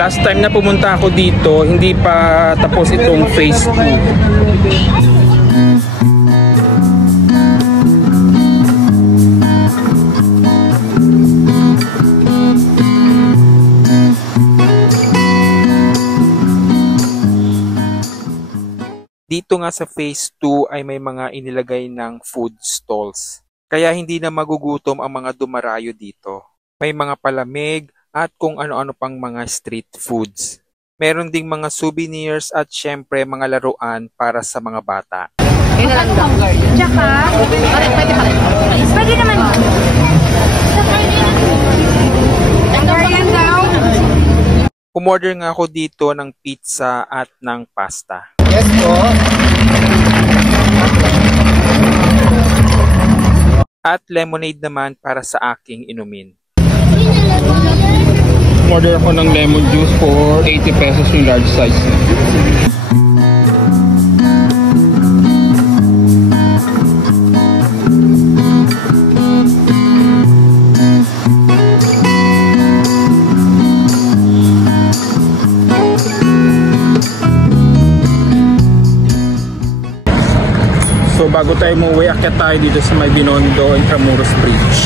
Last time na pumunta ako dito, hindi pa tapos itong phase 2. Dito nga sa phase 2 ay may mga inilagay ng food stalls. Kaya hindi na magugutom ang mga dumarayo dito. May mga palamig at kung ano-ano pang mga street foods. Meron ding mga souvenirs at syempre mga laruan para sa mga bata. Tsaka, pwede naman. Umorder nga ako dito ng pizza at ng pasta. Yes po. At lemonade naman para sa aking inumin. Order ako ng lemon juice for 80 pesos yung large size. So bago tayo umuwi, akyat tayo dito sa may Binondo Intramuros Bridge.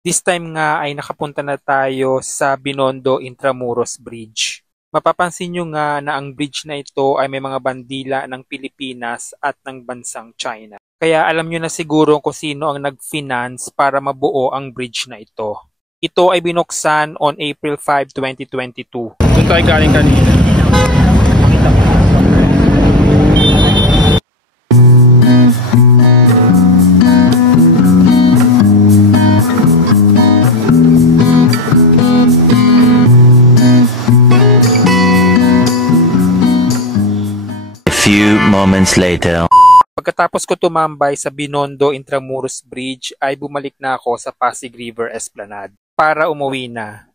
This time nga ay nakapunta na tayo sa Binondo Intramuros Bridge. Mapapansin nyo nga na ang bridge na ito ay may mga bandila ng Pilipinas at ng bansang China. Kaya alam nyo na siguro kung sino ang nag-finance para mabuo ang bridge na ito. Ito ay binuksan on April 5, 2022. Doon tayo galing kanina. A few moments later. Pagkatapos ko tumambay sa Binondo Intramuros Bridge ay bumalik na ako sa Pasig River Esplanade para umuwi na.